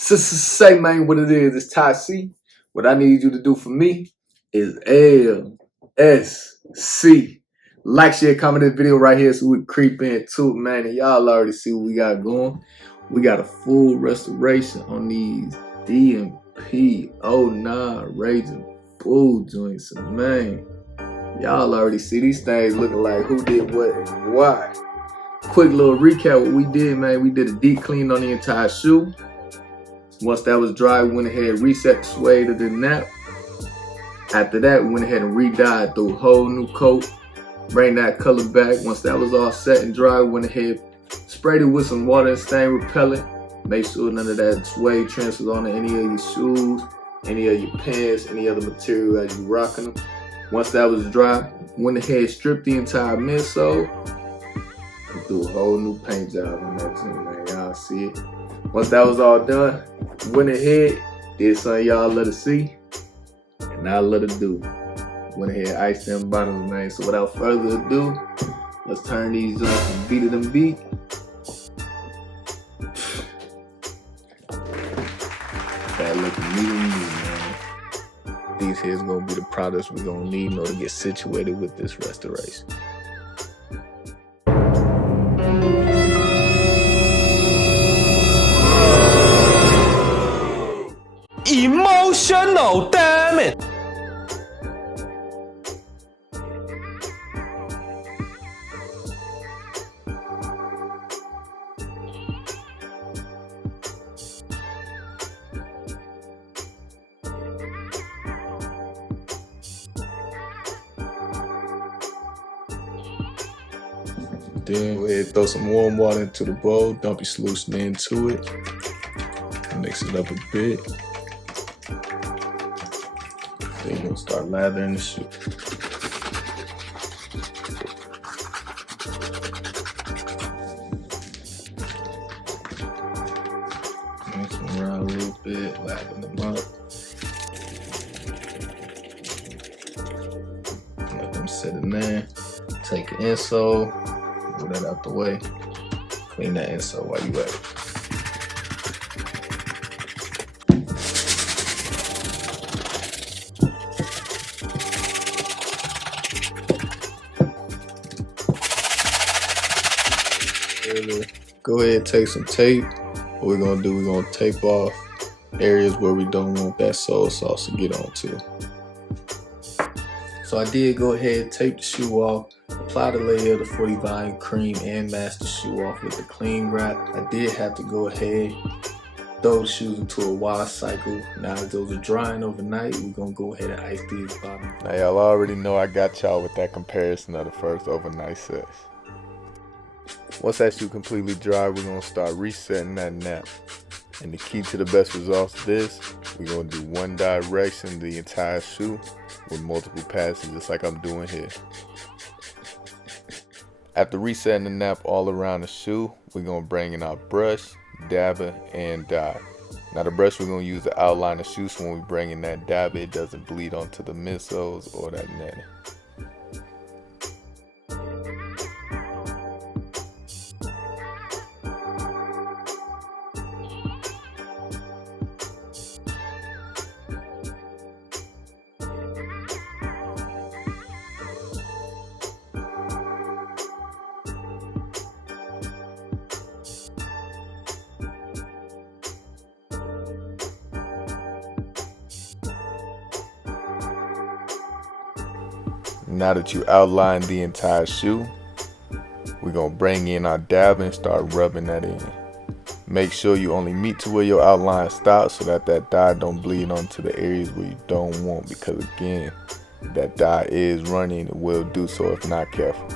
Say, man, what it is. It's Ty C. What I need you to do for me is LSC. Like, share, comment this video right here so we creep into it, man. And y'all already see what we got going. We got a full restoration on these DMP 09 Raging Bull joints, man. Y'all already see these things looking like who did what and why. Quick little recap what we did, man. We did a deep clean on the entire shoe. Once that was dry, we went ahead and reset the suede of the nap. After that, we went ahead and re-dyed through a whole new coat. Bring that color back. Once that was all set and dry, we went ahead, sprayed it with some water and stain repellent. Make sure none of that suede transfers onto any of your shoes, any of your pants, any other material as you rocking them. Once that was dry, went ahead, stripped the entire midsole, and threw a whole new paint job on that thing, man. Y'all see it. Once that was all done, went ahead, did something y'all let us see, and now let it do. Went ahead, iced them bottoms, man. So without further ado, let's turn these up and beat it and beat. Bad looking meeting, man. These here's gonna be the products we're gonna need in order to get situated with this restoration. Emotional, damn it! Then go ahead and throw some warm water into the bowl, dump your solution into it, mix it up a bit. Then you're gonna start lathering the shoe. Mix them around a little bit, lather them up. Let them sit in there. Take your insole, move that out the way. Clean that insole while you at it. Go ahead and take some tape. What we're gonna do, we're gonna tape off areas where we don't want that sole sauce to get onto. So I did go ahead and tape the shoe off, apply the layer of the 40 volume cream, and mask the shoe off with the cling wrap. I did have to go ahead, throw the shoes into a wash cycle. Now as those are drying overnight, we're gonna go ahead and ice these bottoms. Now y'all already know I got y'all with that comparison of the first overnight sets. Once that shoe completely dry, we're gonna start resetting that nap. And the key to the best results of this, we're gonna do one direction the entire shoe with multiple passes, just like I'm doing here. After resetting the nap all around the shoe, we're gonna bring in our brush, dabber, and dye. Now the brush, we're gonna use to outline the shoe, so when we bring in that dabber, it doesn't bleed onto the midsoles or that netting. Now that you outlined the entire shoe, we're gonna bring in our dab and start rubbing that in. Make sure you only meet to where your outline stops so that that dye don't bleed onto the areas where you don't want, because again, that dye is running and will do so if not careful.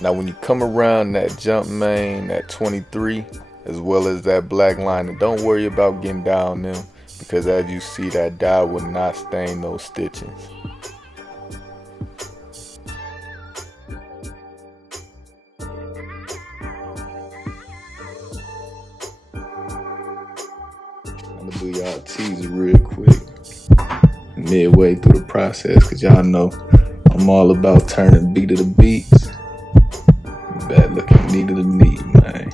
Now when you come around that jump main, that 23, as well as that black line, and don't worry about getting down them, because as you see, that dye will not stain those stitchings. do y'all teaser real quick. Midway through the process, cause y'all know I'm all about turning beat to the beats. Bad looking knee to the knee, man.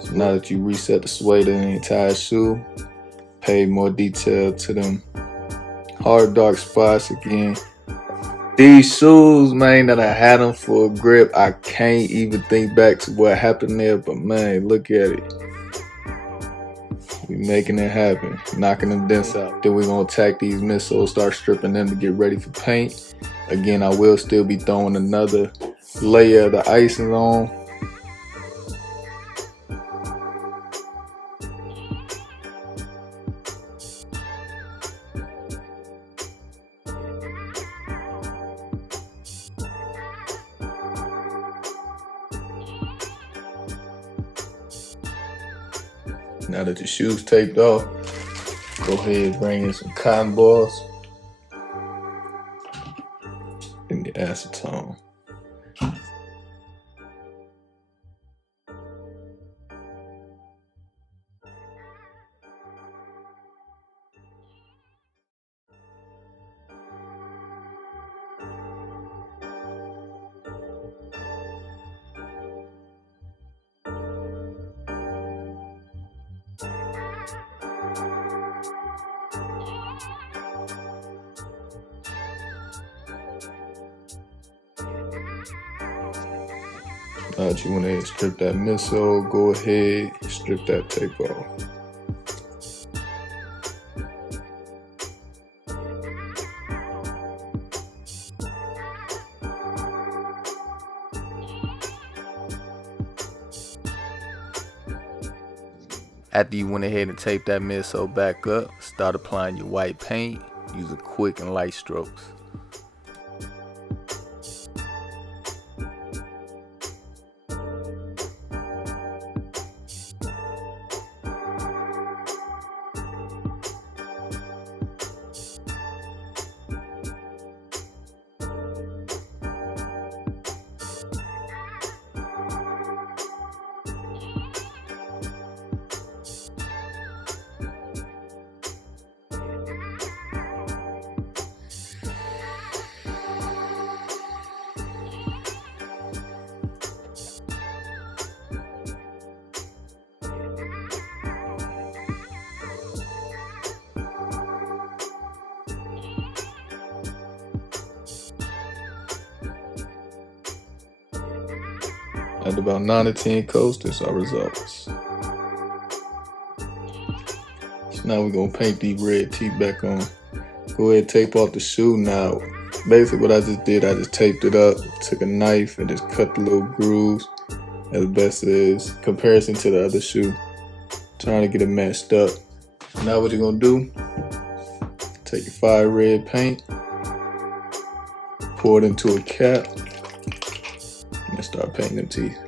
So now that you reset the suede of the entire shoe, pay more detail to them hard dark spots again. These shoes, man, that I had them for a grip, I can't even think back to what happened there, but man, look at it. We making it happen, knocking them dents out. Then we're gonna attack these midsoles, start stripping them to get ready for paint. Again, I will still be throwing another layer of the icing on. Now that your shoe's taped off, go ahead and bring in some cotton balls and the acetone. Now that you want to strip that midsole, go ahead and strip that tape off. After you went ahead and taped that midsole back up, start applying your white paint using quick and light strokes. At about 9 to 10 coats, that's our results. So now we're gonna paint these red teeth back on. Go ahead and tape off the shoe. Now, basically what I just did, I just taped it up, took a knife and just cut the little grooves as best as comparison to the other shoe, trying to get it matched up. Now what you're gonna do, take your fire red paint, pour it into a cap, and start painting them teeth.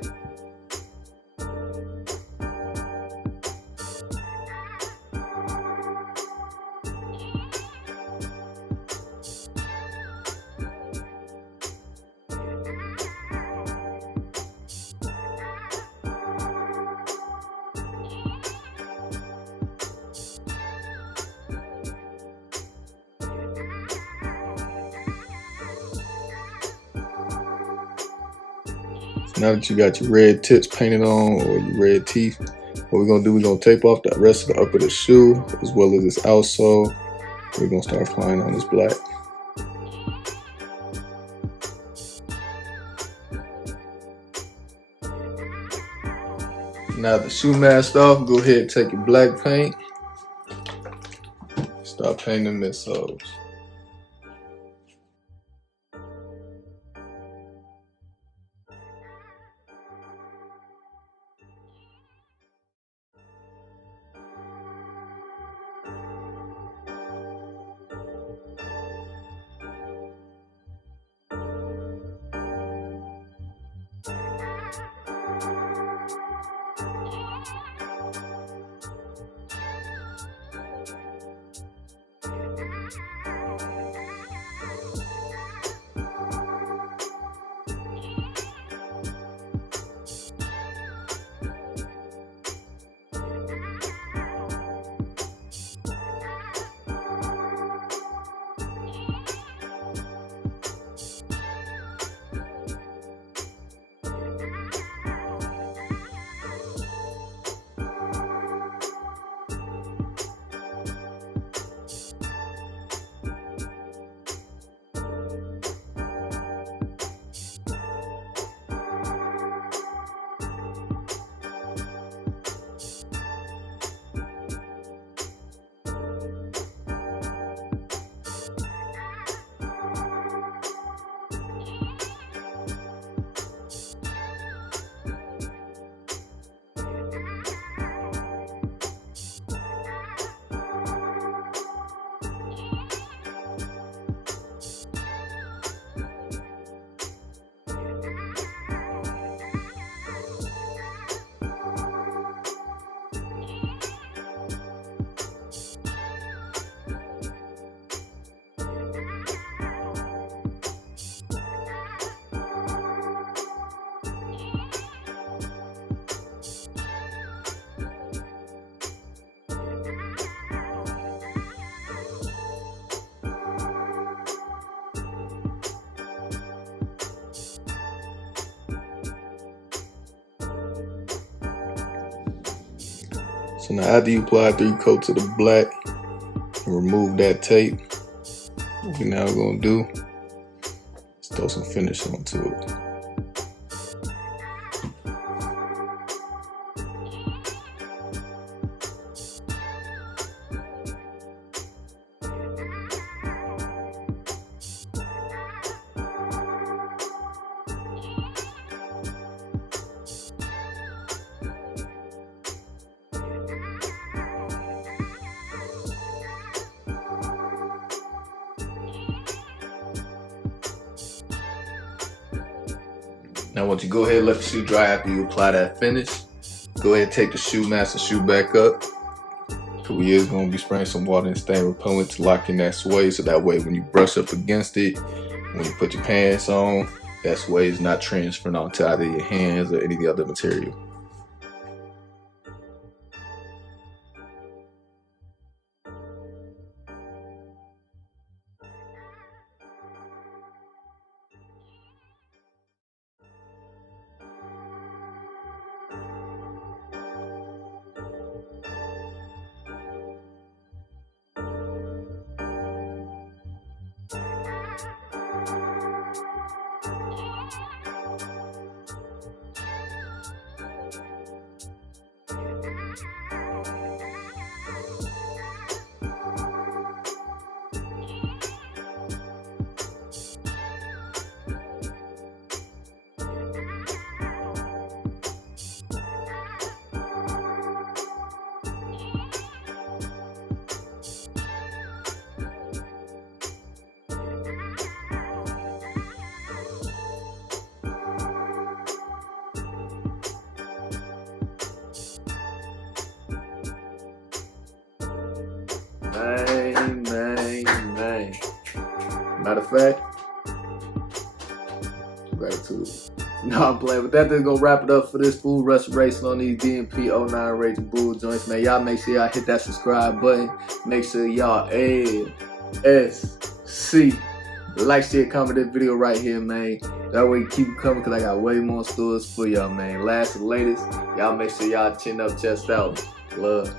Now that you got your red tips painted on or your red teeth, what we're gonna do, we're gonna tape off the rest of the upper of the shoe as well as this outsole. We're gonna start applying on this black. Now the shoe masked off, go ahead and take your black paint, start painting the midsoles. So now after you apply 3 coats of the black and remove that tape, what we're now gonna do is throw some finish onto it. Now once you go ahead and let the shoe dry after you apply that finish, go ahead and take the shoe mask and shoe back up. Cause we is gonna be spraying some water and stain repellent to lock in that sway, so that way when you brush up against it, when you put your pants on, that sway is not transferring onto either your hands or any of the other material. Man. Matter of fact, gratitude. No, I'm playing, but that is gonna wrap it up for this full restoration on these DMP 09 Raging Bull joints, man. Y'all make sure y'all hit that subscribe button. Make sure y'all ASC like, share, comment this video right here, man. That way keep it coming, cause I got way more stores for y'all, man. Last and latest, y'all make sure y'all chin up, chest out. Love.